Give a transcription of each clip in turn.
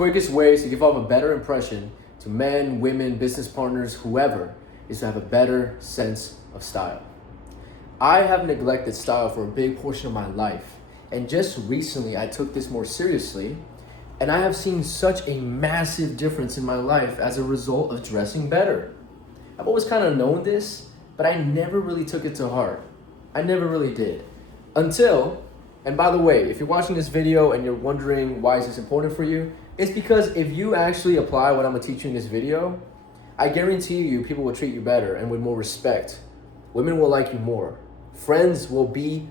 quickest ways to give off a better impression to men, women, business partners, whoever, is to have a better sense of style. I have neglected style for a big portion of my life, and just recently I took this more seriously, and I have seen such a massive difference in my life as a result of dressing better. I've always kind of known this, but I never really took it to heart. I never really did. Until, and by the way, if you're watching this video and you're wondering why is this important for you, it's because if you actually apply what I'm gonna teach you in this video, I guarantee you people will treat you better and with more respect. Women will like you more. Friends will be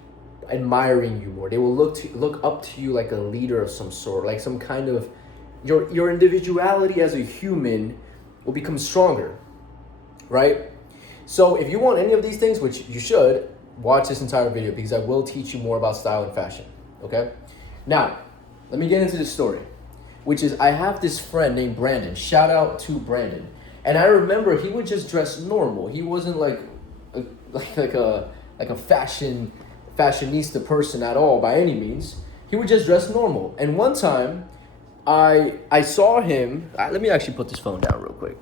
admiring you more. They will look up to you like a leader of some sort, like some kind of, your individuality as a human will become stronger, right? So if you want any of these things, which you should, watch this entire video because I will teach you more about style and fashion, okay? Now, let me get into this story, which is I have this friend named Brandon. Shout out to Brandon. And I remember he would just dress normal. He wasn't like a fashionista person at all by any means. He would just dress normal. And one time I saw him, let me actually put this phone down real quick.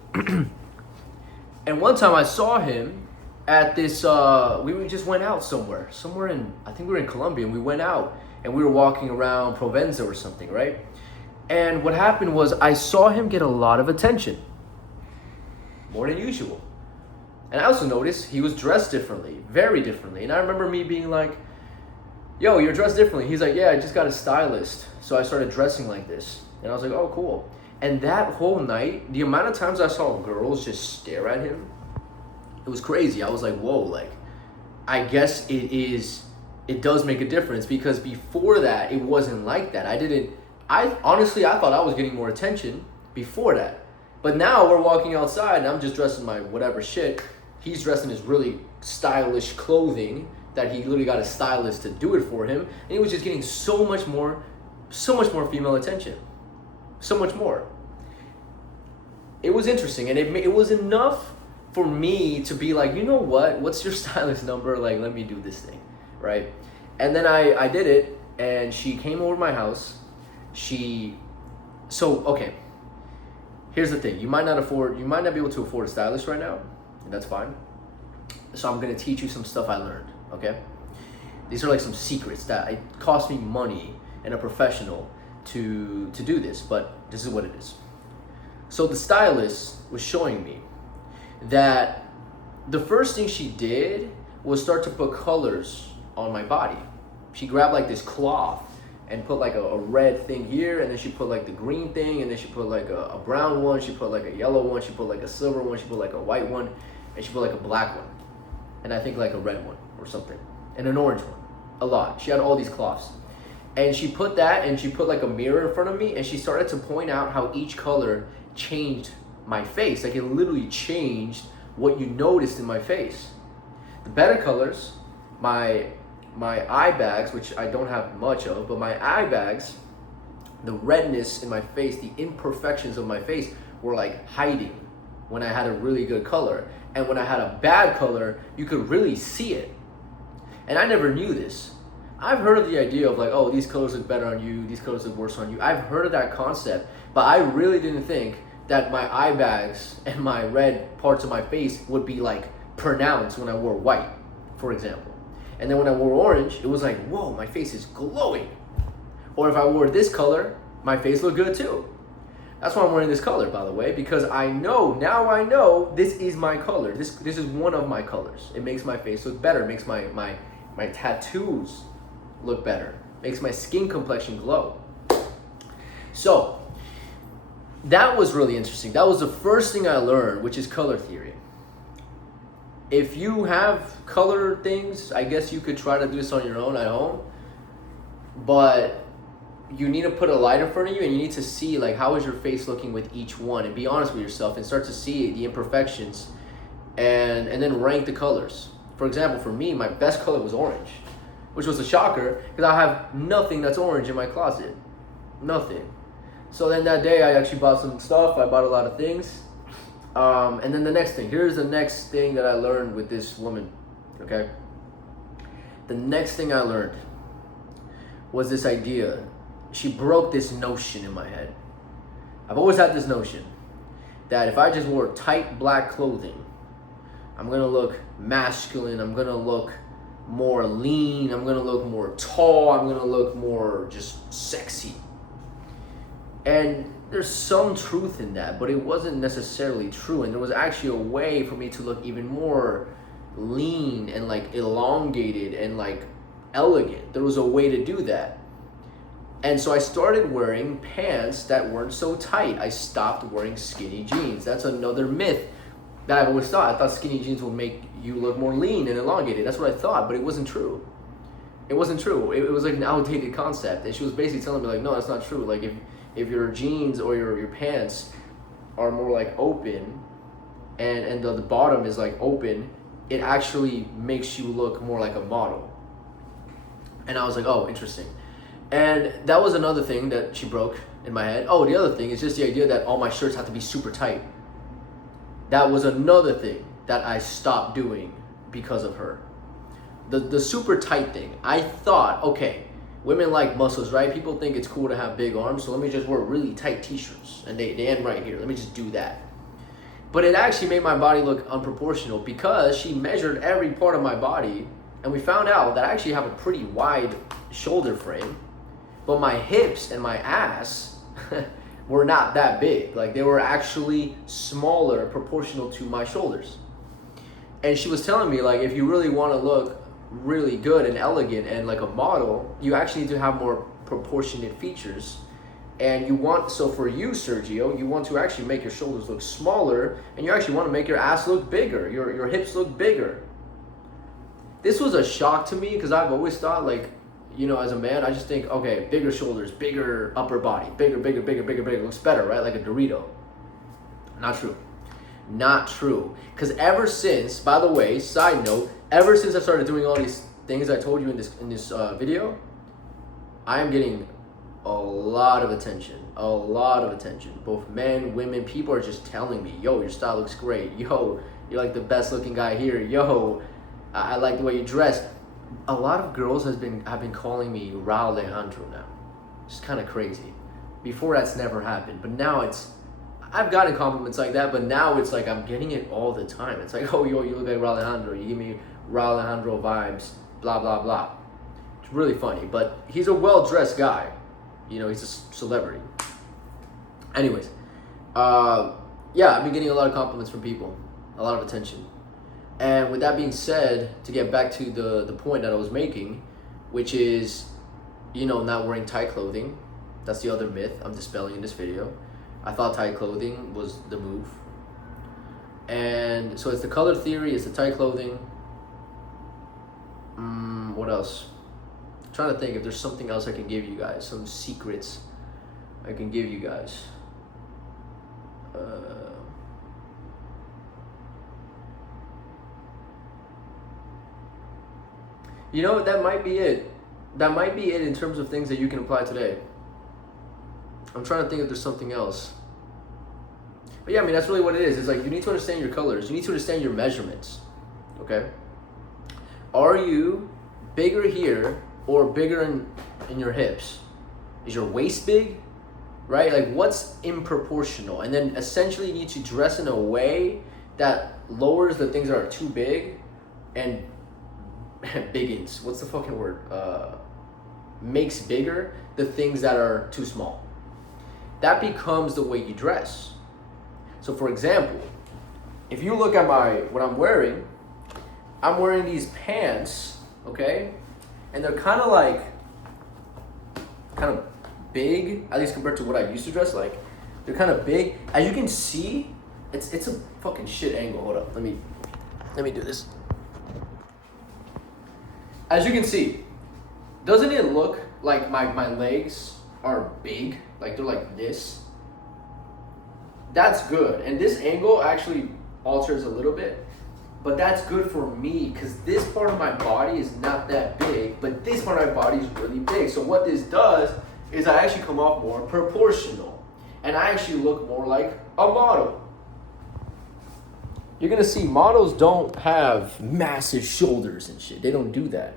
And one time I saw him at this, we just went out somewhere in, I think we were in Colombia, and we went out and we were walking around Provenza or something, right? And what happened was I saw him get a lot of attention, more than usual. And I also noticed he was dressed differently, very differently. And I remember me being like, yo, you're dressed differently. He's like, yeah, I just got a stylist. So I started dressing like this. And I was like, oh, cool. And that whole night, the amount of times I saw girls just stare at him, it was crazy. I was like, whoa, like, I guess it does make a difference, because before that, it wasn't like that. Honestly, I thought I was getting more attention before that. But now we're walking outside and I'm just dressing my whatever shit. He's dressed in his really stylish clothing that he literally got a stylist to do it for him. And he was just getting so much more female attention. So much more. It was interesting, and it was enough for me to be like, you know what? What's your stylist number? Like, let me do this thing, right? And then I did it, and she came over to my house. Okay. Here's the thing. You might not be able to afford a stylist right now, and that's fine. So I'm gonna teach you some stuff I learned, okay? These are like some secrets that it cost me money and a professional to do this, but this is what it is. So the stylist was showing me that the first thing she did was start to put colors on my body. She grabbed like this cloth and put like a red thing here, and then she put like the green thing, and then she put like a brown one, she put like a yellow one, she put like a silver one, she put like a white one, and she put like a black one, and I think like a red one or something, and an orange one, a lot. She had all these cloths. And she put that, and she put like a mirror in front of me, and she started to point out how each color changed my face. Like, it literally changed what you noticed in my face. The better colors, my eye bags, which I don't have much of, but my eye bags, the redness in my face, the imperfections of my face were like hiding when I had a really good color. And when I had a bad color, you could really see it. And I never knew this. I've heard of the idea of like, oh, these colors look better on you, these colors look worse on you. I've heard of that concept, but I really didn't think that my eye bags and my red parts of my face would be like pronounced when I wore white, for example. And then when I wore orange, it was like, whoa, my face is glowing. Or if I wore this color, my face looked good too. That's why I'm wearing this color, by the way, because now I know this is my color. This is one of my colors. It makes my face look better. It makes my tattoos look better. Makes my skin complexion glow. So that was really interesting. That was the first thing I learned, which is color theory. If you have color things, I guess you could try to do this on your own at home, but you need to put a light in front of you, and you need to see like how is your face looking with each one, and be honest with yourself and start to see the imperfections, and then rank the colors. For example, for me, my best color was orange, which was a shocker because I have nothing that's orange in my closet. Nothing. So then that day I actually bought some stuff. I bought a lot of things. And then here's the next thing that I learned with this woman, okay? The next thing I learned was this idea. She broke this notion in my head. I've always had this notion that if I just wore tight black clothing, I'm gonna look masculine, I'm gonna look more lean, I'm gonna look more tall, I'm gonna look more just sexy. And there's some truth in that, but it wasn't necessarily true. And there was actually a way for me to look even more lean and like elongated and like elegant. There was a way to do that. And so I started wearing pants that weren't so tight. I stopped wearing skinny jeans. That's another myth that I've always thought. I thought skinny jeans would make you look more lean and elongated. That's what I thought, but it wasn't true. It wasn't true. It was like an outdated concept. And she was basically telling me like, no, that's not true. Like if your jeans or your pants are more like open and the bottom is like open, it actually makes you look more like a model. And I was like, oh, interesting. And that was another thing that she broke in my head. Oh, the other thing is just the idea that all my shirts have to be super tight. That was another thing that I stopped doing because of her. The super tight thing. I thought, okay, women like muscles, right? People think it's cool to have big arms, so let me just wear really tight t-shirts and they end right here. Let me just do that. But it actually made my body look unproportional because she measured every part of my body and we found out that I actually have a pretty wide shoulder frame, but my hips and my ass were not that big. Like they were actually smaller proportional to my shoulders. And she was telling me like, if you really want to look really good and elegant and like a model, you actually need to have more proportionate features. And you want, so for you, Sergio, you want to actually make your shoulders look smaller and you actually want to make your ass look bigger, your hips look bigger. This was a shock to me because I've always thought like, you know, as a man, I just think, okay, bigger shoulders, bigger upper body, bigger, looks better, right? Like a Dorito. Not true. Not true. Because ever since, by the way, side note, ever since I started doing all these things I told you in this video, I am getting a lot of attention. Both men, women, people are just telling me, yo, your style looks great. Yo, you're like the best looking guy here. Yo, I like the way you dress. A lot of girls have been calling me Rauw Alejandro now. It's kind of crazy. Before that's never happened, but now I've gotten compliments like that, but now it's like I'm getting it all the time. It's like, oh, yo, you look like Rauw Alejandro. You give me Rauw Alejandro vibes, blah, blah, blah. It's really funny, but he's a well-dressed guy. You know, he's a celebrity. Anyways, yeah, I've been getting a lot of compliments from people, a lot of attention. And with that being said, to get back to the point that I was making, which is, you know, not wearing tight clothing. That's the other myth I'm dispelling in this video. I thought tight clothing was the move. And so it's the color theory, it's the tight clothing. What else? I'm trying to think if there's something else I can give you guys, some secrets I can give you guys. You know, that might be it. That might be it in terms of things that you can apply today. I'm trying to think if there's something else. But yeah, I mean, that's really what it is. It's like you need to understand your colors. You need to understand your measurements. Okay? Are you bigger here or bigger in your hips? Is your waist big? Right? Like what's improportional? And then essentially you need to dress in a way that lowers the things that are too big and biggins. What's the fucking word? Makes bigger the things that are too small. That becomes the way you dress. So for example, if you look at what I'm wearing these pants, okay? And they're kind of big, at least compared to what I used to dress like. They're kind of big. As you can see, it's a fucking shit angle. Hold up, let me do this. As you can see, doesn't it look like my legs are big? Like they're like this? That's good. And this angle actually alters a little bit, but that's good for me because this part of my body is not that big, but this part of my body is really big. So what this does is I actually come off more proportional and I actually look more like a model. You're gonna see models don't have massive shoulders and shit. They don't do that.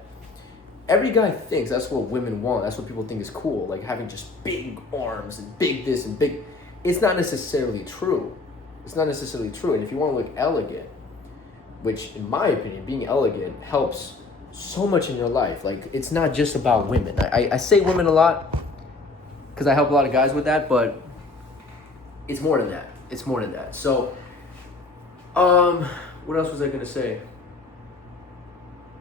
Every guy thinks that's what women want. That's what people think is cool, like having just big arms and big this and big. it's not necessarily true. It's not necessarily true. And if you want to look elegant, which in my opinion, being elegant helps so much in your life. Like, it's not just about women. I say women a lot because I help a lot of guys with that, but it's more than that. It's more than that. So, what else was I gonna say?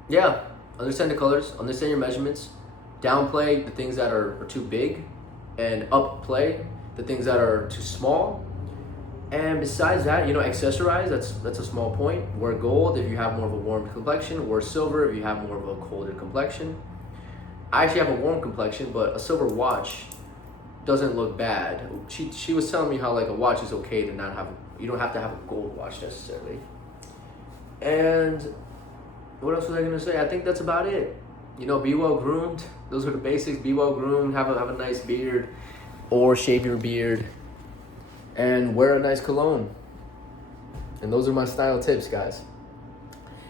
Yeah, understand the colors, understand your measurements, downplay the things that are too big, and upplay the things that are too small. And besides that, accessorize, that's a small point. Wear gold if you have more of a warm complexion. Wear silver if you have more of a colder complexion. I actually have a warm complexion, but a silver watch doesn't look bad. She was telling me how like a watch is okay to not have, you don't have to have a gold watch necessarily. And what else was I gonna say? I think that's about it. Be well groomed. Those are the basics. Be well groomed, have a nice beard or shave your beard, and wear a nice cologne. And those are my style tips, guys.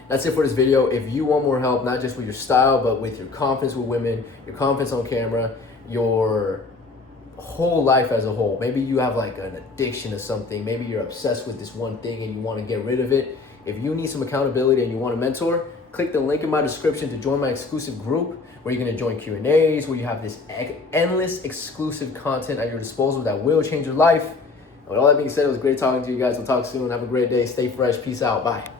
That's it for this video. If you want more help, not just with your style, but with your confidence with women, your confidence on camera, your whole life as a whole. Maybe you have like an addiction to something. Maybe you're obsessed with this one thing and you want to get rid of it. If you need some accountability and you want a mentor, click the link in my description to join my exclusive group where you're going to join Q&As, where you have this endless exclusive content at your disposal that will change your life. With all that being said, it was great talking to you guys. We'll talk soon. Have a great day. Stay fresh. Peace out. Bye.